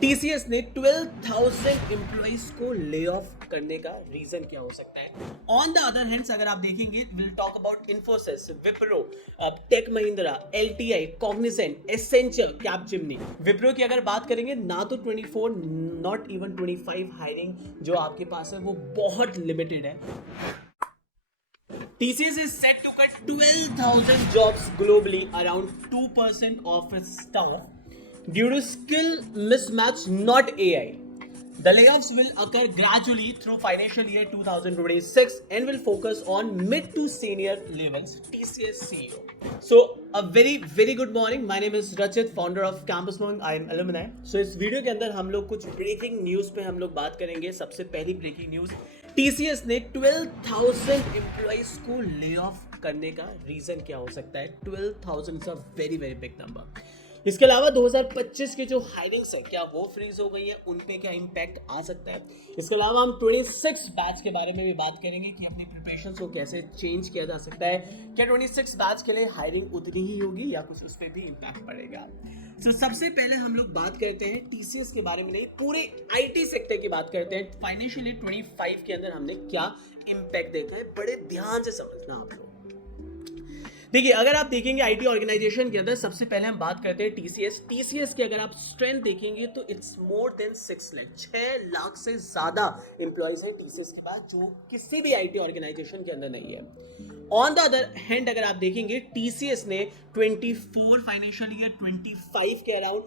TCS ने 12,000 employees को lay off करने का रीजन क्या हो सकता है? ऑन द अदर हैंड्स अगर आप देखेंगे, will talk about Infosys, Wipro, tech Mahindra, LTI, Cognizant, Accenture, Capgemini. Wipro की अगर बात करेंगे ना तो 24 नॉट इवन 25 हायरिंग जो आपके पास है वो बहुत लिमिटेड है। TCS is set to cut 12,000 jobs globally, around 2% of its staff due to skill mismatch, not AI. The layoffs will occur gradually through financial year 2026 and will focus on mid to senior levels. TCS CEO. So a very good morning. My name is Rachit, founder of Campus Morning. I am alumni. So इस video के अंदर हम लोग कुछ breaking news पे हम लोग बात करेंगे। सबसे पहली ब्रेकिंग न्यूज, TCS ने 12,000 एम्प्लॉइज को ले ऑफ करने का रीजन क्या हो सकता है? 12,000 is a very big number. इसके अलावा 2025 के जो हायरिंग्स है क्या वो फ्रीज हो गई है, उन पे क्या इम्पैक्ट आ सकता है? इसके अलावा हम 26 बैच के बारे में भी बात करेंगे कि अपनी प्रिपरेशन को कैसे चेंज किया जा सकता है। क्या 26 बैच के लिए हायरिंग उतनी ही होगी या कुछ उस पर भी इम्पैक्ट पड़ेगा? तो सबसे पहले हम लोग बात करते हैं टीसीएस के बारे में, नहीं पूरे आईटी सेक्टर की बात करते हैं। फाइनेंशियल ईयर 25 के अंदर हमने क्या इम्पैक्ट देखा है, बड़े ध्यान से समझना आप लोग। देखिए, अगर आप देखेंगे आईटी ऑर्गेनाइजेशन के अंदर, सबसे पहले हम बात करते हैं टीसीएस की अगर आप स्ट्रेंथ देखेंगे तो it's more than 6 lakh, 6 lakh से ज्यादा एम्प्लॉइज हैं टीसीएस के पास, जो किसी भी आईटी ऑर्गेनाइजेशन के अंदर नहीं है। ऑन द अदर हैंड अगर आप देखेंगे, टीसीएस ने 24 फाइनेंशियल ईयर 25 के अराउंड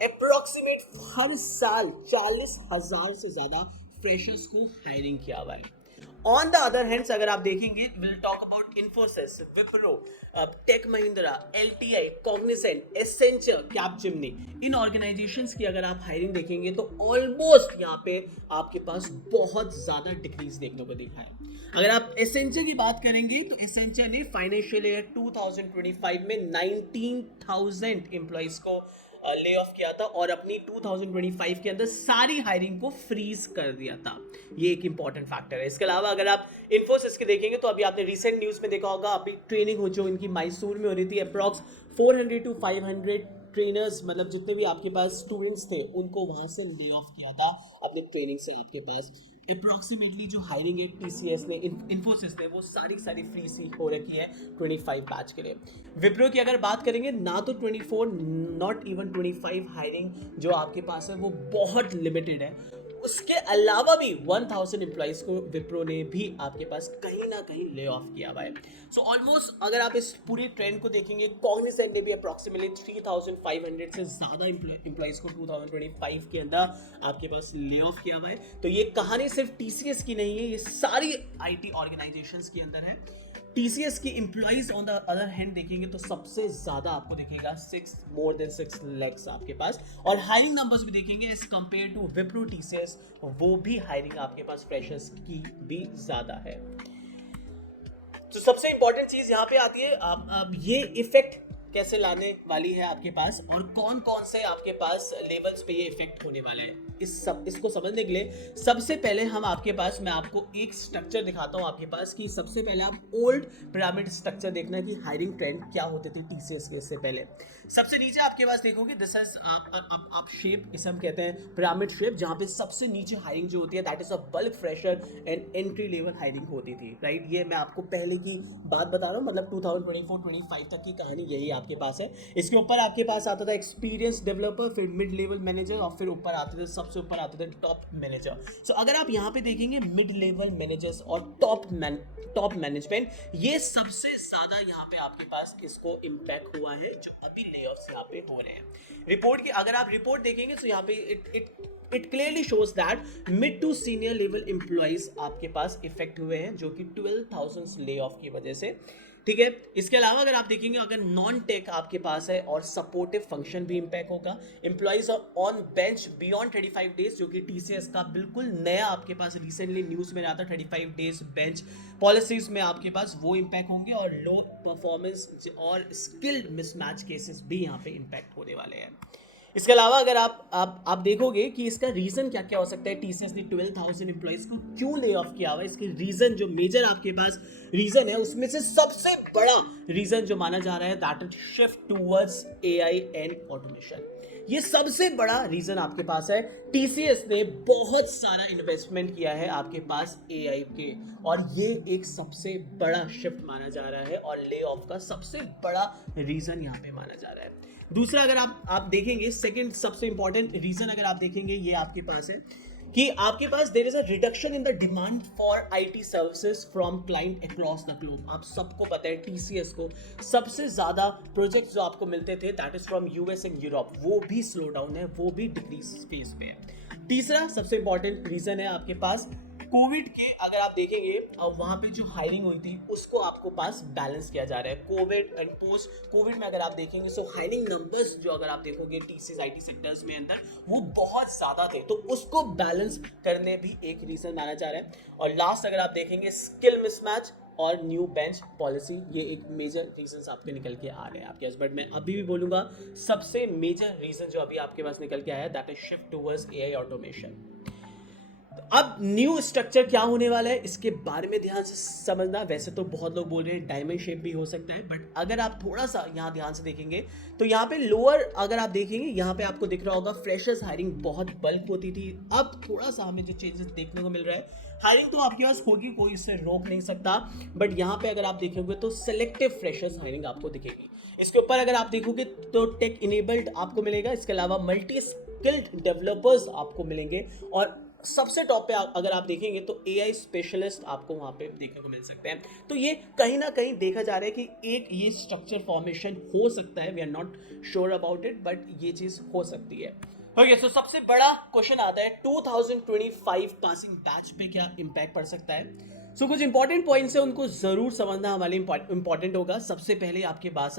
अप्रोक्सीमेट हर साल 40,000 से ज्यादा फ्रेशर्स को हायरिंग किया हुआ है। ऑन द अदर हैंड्स अगर आप देखेंगे, will talk about Infosys, Wipro, tech Mahindra, LTI, Cognizant, Accenture, Capgemini, इन ऑर्गेनाइजेशंस की अगर आप हायरिंग देखेंगे तो ऑलमोस्ट यहाँ पे आपके पास बहुत ज्यादा डिक्रीज देखने को दिखा है। अगर आप एसेंचर की बात करेंगे तो एसेंचर ने फाइनेंशियल ईयर 2025 में 19,000 एम्प्लॉइज को ले ऑफ किया था और अपनी 2025 के अंदर सारी हायरिंग को फ्रीज कर दिया था। ये एक इंपॉर्टेंट फैक्टर है। इसके अलावा अगर आप इन्फोसिस के देखेंगे तो अभी आपने रिसेंट न्यूज में देखा होगा, अभी ट्रेनिंग हो जो इनकी मैसूर में हो रही थी, अप्रॉक्स 400 to 500 ट्रेनर्स, मतलब जितने भी आपके पास स्टूडेंट्स थे उनको वहां से ले ऑफ किया था अपने ट्रेनिंग से। आपके पास अप्रॉक्सीमेटली जो हायरिंग है टीसीएस ने, इन्फोसिस ने, वो सारी फ्री सी हो रखी है 25 बैच के लिए। विप्रो की अगर बात करेंगे ना तो 24 नॉट इवन 25 हायरिंग जो आपके पास है वो बहुत लिमिटेड है। उसके अलावा भी 1,000 एम्प्लॉइज को विप्रो ने भी आपके पास कहीं ना कहीं ले ऑफ किया हुआ है। सो ऑलमोस्ट अगर आप इस पूरी ट्रेंड को देखेंगे, कॉग्निजेंट ने भी अप्रॉक्सीमेटली 3,500 से ज्यादा एम्प्लॉइज को 2025 के अंदर आपके पास ले ऑफ किया हुआ है। तो ये कहानी सिर्फ टीसीएस की नहीं है, ये सारी आईटी ऑर्गेनाइजेशंस के अंदर है। टीसीएस की employees on the other hand देखेंगे तो सबसे ज्यादा आपको दिखेगा मोर देन 6 lakhs आपके पास, और हायरिंग नंबर्स भी देखेंगे as compared to Wipro TCS, वो भी हायरिंग आपके पास फ्रेशर्स की भी ज्यादा है। तो सबसे इंपॉर्टेंट चीज यहाँ पे आती है, अब ये इफेक्ट कैसे लाने वाली है आपके पास और कौन कौन से आपके पास लेवल्स पे ये इफेक्ट होने वाले हैं। इसको समझने के लिए सबसे पहले हम आपके पास, मैं आपको एक स्ट्रक्चर दिखाता हूं आपके पास, कि सबसे पहले आप ओल्ड पिरामिड स्ट्रक्चर देखना कि हायरिंग ट्रेंड क्या होते थे टीसीएस के इससे पहले। सबसे नीचे आपके पास देखोगे, दिस इज आप शेप, इसे हम कहते हैं पिरामिड शेप, जहां पे सबसे नीचे हायरिंग जो होती है that is a bulk fresher and entry level hiring होती थी, राइट। ये मैं आपको पहले की बात बता रहा हूँ, मतलब 2024-25 तक की कहानी यही आपके पास है। इसके ऊपर आपके पास आता था एक्सपीरियंस डेवलपर, फिर मिड लेवल मैनेजर, और फिर ऊपर आते थे, सबसे ऊपर आते थे टॉप मैनेजर। सो अगर आप यहाँ पे देखेंगे मिड लेवल मैनेजर्स और टॉप मैनेजमेंट, ये सबसे ज्यादा यहाँ पे आपके पास इसको इम्पैक्ट हुआ है, जो अभी लेऑफ्स यहाँ पे हो रहे हैं। रिपोर्ट की अगर आप रिपोर्ट देखेंगे तो यहाँ पे it clearly shows that mid to senior level employees आपके पास इफेक्ट हुए हैं, जो कि 12,000 ले ऑफ की वजह से, ठीक है। इसके अलावा अगर आप देखेंगे, अगर नॉन टेक आपके पास है और सपोर्टिव फंक्शन भी इम्पैक्ट होगा। Employees on bench beyond 35 days, जो कि टीसीएस का बिल्कुल नया आपके पास रिसेंटली न्यूज में आता, 35 डेज बेंच पॉलिसीज में आपके पास वो इम्पैक्ट होंगे, और लो परफॉर्मेंस और स्किल्ड मिसमैच केसेस भी यहाँ पे इम्पैक्ट होने वाले हैं। इसके अलावा अगर आप देखोगे कि इसका रीजन क्या क्या हो सकता है, टीसीएस ने 12,000 एम्प्लॉइज को क्यों ले ऑफ किया हुआ है, इसके रीजन जो मेजर आपके पास रीजन है, उसमें से सबसे बड़ा रीजन जो माना जा रहा है that is shift towards AI and automation. ये सबसे बड़ा रीजन आपके पास है। टीसीएस ने बहुत सारा इन्वेस्टमेंट किया है आपके पास एआई के, और ये एक सबसे बड़ा शिफ्ट माना जा रहा है और ले ऑफ का सबसे बड़ा रीजन यहाँ पे माना जा रहा है। दूसरा अगर आप देखेंगे, सेकंड सबसे इंपॉर्टेंट रीजन अगर आप देखेंगे, ये आपके पास है कि आपके पास there is a reduction in the demand for IT services from client across the globe. आप सबको पता है टीसीएस को सबसे ज्यादा प्रोजेक्ट्स जो आपको मिलते थे that is from US and Europe, वो भी स्लो डाउन है, वो भी डिक्रीज फेज पे है। तीसरा सबसे इंपॉर्टेंट रीजन है आपके पास कोविड के, अगर आप देखेंगे वहां पे जो हायरिंग हुई थी उसको आपको पास बैलेंस किया जा रहा है। कोविड एंड पोस्ट कोविड में अगर आप देखेंगे सो हायरिंग नंबर्स जो अगर आप देखोगे टीसीएस आईटी सेक्टर्स में अंदर वो बहुत ज्यादा थे, तो उसको बैलेंस करने भी एक रीजन माना जा रहा है। और लास्ट अगर आप देखेंगे स्किल मिसमैच और न्यू बेंच पॉलिसी, ये एक मेजर रीजंस आपके निकल के आ रहे हैं आपके पास। बट मैं अभी भी बोलूंगा सबसे मेजर रीजन जो अभी आपके पास निकल के आया है that is shift towards AI automation. अब न्यू स्ट्रक्चर क्या होने वाला है इसके बारे में ध्यान से समझना। वैसे तो बहुत लोग बोल रहे हैं डायमंड शेप भी हो सकता है, बट अगर आप थोड़ा सा यहाँ ध्यान से देखेंगे तो यहाँ पे लोअर अगर आप देखेंगे यहाँ पे आपको दिख रहा होगा फ्रेशर्स हायरिंग बहुत बल्क होती थी। अब थोड़ा सा हमें जो चेंजेस देखने को मिल रहा है, हायरिंग तो आपके पास होगी, कोई इससे रोक नहीं सकता, बट यहाँ पे अगर आप देखेंगे तो सिलेक्टिव फ्रेशर्स हायरिंग आपको दिखेगी। इसके ऊपर अगर आप देखोगे तो टेक इनेबल्ड आपको मिलेगा, इसके अलावा मल्टी स्किल्ड डेवलपर्स आपको मिलेंगे, और सबसे टॉप पे अगर आप देखेंगे तो एआई स्पेशलिस्ट आपको वहां पे देखने को मिल सकते हैं। तो ये कहीं ना कहीं देखा जा रहा है कि एक ये स्ट्रक्चर फॉर्मेशन हो सकता है, we are not sure about it, but ये चीज हो सकती है। ओके, सो सबसे बड़ा क्वेश्चन आता है 2025 पासिंग बैच पे क्या इंपैक्ट पड़ सकता है। सो कुछ इंपॉर्टेंट पॉइंट्स है, उनको जरूर समझना हमारे इंपॉर्टेंट होगा। सबसे पहले आपके पास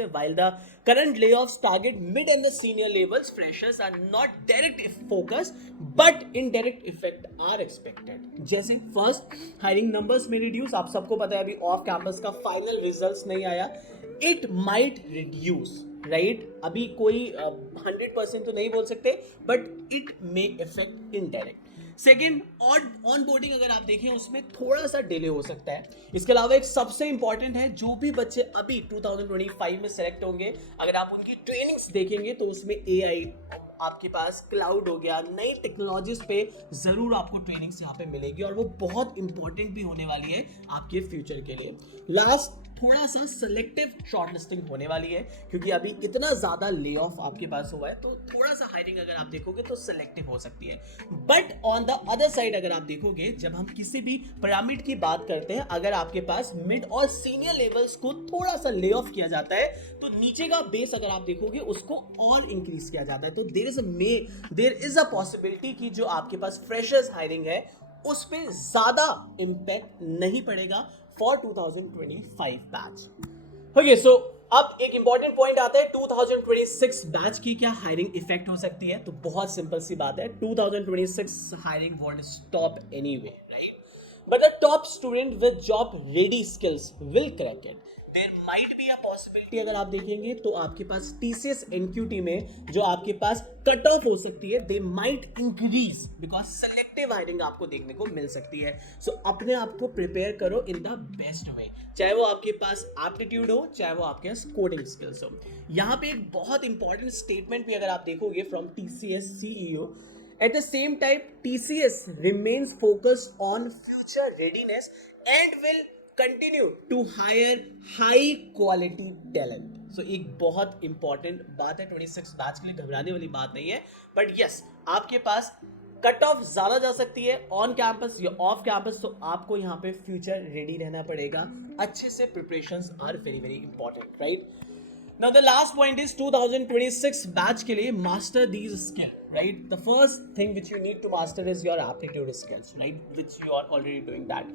है while the current layoffs target mid and the senior levels, freshers are not direct focus but indirect effect are expected. जैसे फर्स्ट, हायरिंग नंबर्स में रिड्यूस, आप सबको पता है अभी ऑफ कैंपस का फाइनल रिजल्ट्स नहीं आया, इट माइट रिड्यूस, राइट। अभी कोई 100% तो नहीं बोल सकते, but it may effect indirect. Second, on boarding अगर आप देखें उसमें थोड़ा सा डिले हो सकता है। इसके अलावा एक सबसे इंपॉर्टेंट है, जो भी बच्चे अभी 2025 में सेलेक्ट होंगे, अगर आप उनकी ट्रेनिंग्स देखेंगे तो उसमें एआई आपके पास क्लाउड हो गया, नई टेक्नोलॉजीज पे जरूर आपको ट्रेनिंग्स यहाँ पे मिलेगी, और वो बहुत इंपॉर्टेंट भी होने वाली है आपके फ्यूचर के लिए। लास्ट, थोड़ा सा सिलेक्टिव शॉर्टलिस्टिंग होने वाली है, क्योंकि अभी इतना ज्यादा ले ऑफ आपके पास हुआ है, तो थोड़ा सा हायरिंग अगर आप देखोगे तो सिलेक्टिव हो सकती है। But on the other side अगर आप देखोगे, जब हम किसी भी पिरामिड की बात करते हैं, अगर आपके पास मिड और सीनियर लेवल्स को थोड़ा सा ले ऑफ किया जाता है, तो नीचे का बेस अगर आप देखोगे उसको और इंक्रीज किया जाता है। तो देयर इज अ पॉसिबिलिटी कि जो आपके पास फ्रेशर्स हायरिंग है उस पे ज्यादा इंपैक्ट नहीं पड़ेगा फॉर 2025 बैच। ओके, सो अब एक इंपॉर्टेंट पॉइंट आता है 2026 बैच की क्या हायरिंग इफेक्ट हो सकती है। तो बहुत सिंपल सी बात है, 2026 hiring won't stop anyway, right, but the top student with job ready skills will crack it. There might be a possibility, अगर आप देखेंगे तो आपके पास टीसीएस एनक्यूटी में जो आपके पास कट ऑफ हो सकती है, they might increase because selective hiring आपको देखने को मिल सकती है। सो अपने आप को प्रिपेयर करो इन द बेस्ट वे, चाहे वो आपके पास एप्टीट्यूड हो, चाहे वो आपके पास कोडिंग स्किल्स हो। यहाँ पे एक बहुत इंपॉर्टेंट स्टेटमेंट भी अगर आप देखोगे from TCS CEO, at the same time TCS remains focused on future readiness and will continue to hire high quality talent. So एक बहुत इंपॉर्टेंट बात है, 26 बैच के लिए घबराने वाली बात नहीं है, बट यस आपके पास कट ऑफ ज्यादा जा सकती है ऑन कैंपस या ऑफ कैंपस, तो आपको यहाँ पे फ्यूचर रेडी रहना पड़ेगा। अच्छे से preparations are very very important, right. Now the last point is 2026 batch के लिए master these skills, right? The first thing which you need to master is your aptitude skills, right? Which you are already doing that.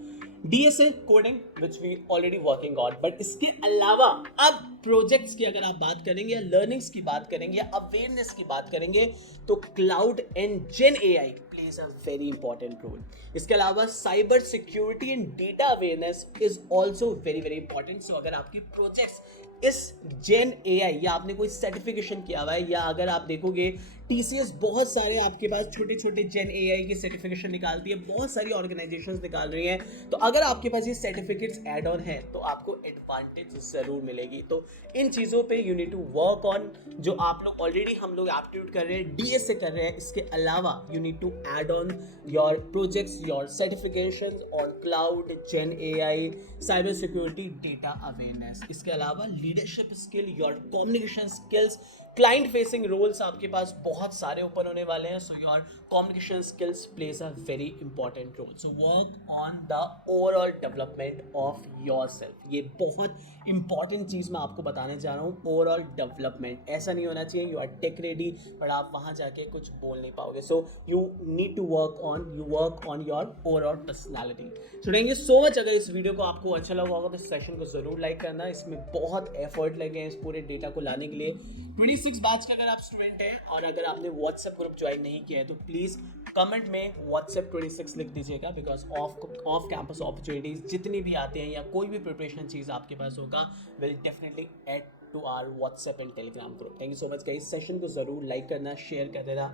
DSA coding which we already working on, but इसके अलावा अब projects की अगर आप बात करेंगे या learnings की बात करेंगे या अवेयरनेस की बात करेंगे, तो cloud and gen AI plays a very important role. इसके अलावा cyber security and data awareness is also very very important. So अगर आपकी प्रोजेक्ट्स इस जेन एआई या आपने कोई सर्टिफिकेशन किया हुआ है, या अगर आप देखोगे TCS बहुत सारे आपके पास छोटे छोटे जेन AI के सर्टिफिकेशन निकालती है, बहुत सारी ऑर्गेनाइजेशंस निकाल रही हैं। तो अगर आपके पास ये सर्टिफिकेट्स ऐड ऑन है तो आपको एडवांटेज ज़रूर मिलेगी। तो इन चीज़ों पे you need to work on. जो आप लोग ऑलरेडी हम लोग एप्टीट्यूड कर रहे हैं, DS से कर रहे हैं, इसके अलावा you need to add on your projects, your certifications on cloud, gen AI, cyber security, data awareness. इसके अलावा leadership skill, your communication skills, client facing roles आपके पास बहुत सारे ओपन होने वाले हैं। So your communication skills plays a very important role. So work on the overall development of your self. ये बहुत इंपॉर्टेंट चीज़ मैं आपको बताने जा रहा हूँ, ओवरऑल डेवलपमेंट। ऐसा नहीं होना चाहिए you are tech ready but आप वहाँ जाके कुछ बोल नहीं पाओगे। So you need to work on your overall personality. So thank you so much. अगर इस वीडियो को आपको अच्छा लगा होगा तो इस सेशन को ज़रूर लाइक करना। इसमें बहुत एफर्ट लगे हैं इस पूरे डेटा को लाने के लिए। 26 बैच का अगर आप स्टूडेंट हैं और अगर आपने व्हाट्सएप ग्रुप ज्वाइन नहीं किया है तो प्लीज़ कमेंट में व्हाट्सएप 26 लिख दीजिएगा, बिकॉज ऑफ कैंपस अपॉर्चुनिटीज जितनी भी आते हैं या कोई भी प्रिपरेशन चीज़ आपके पास होगा will definitely add to our WhatsApp and Telegram group. Thank you so much guys. Session को ज़रूर लाइक करना, शेयर कर देना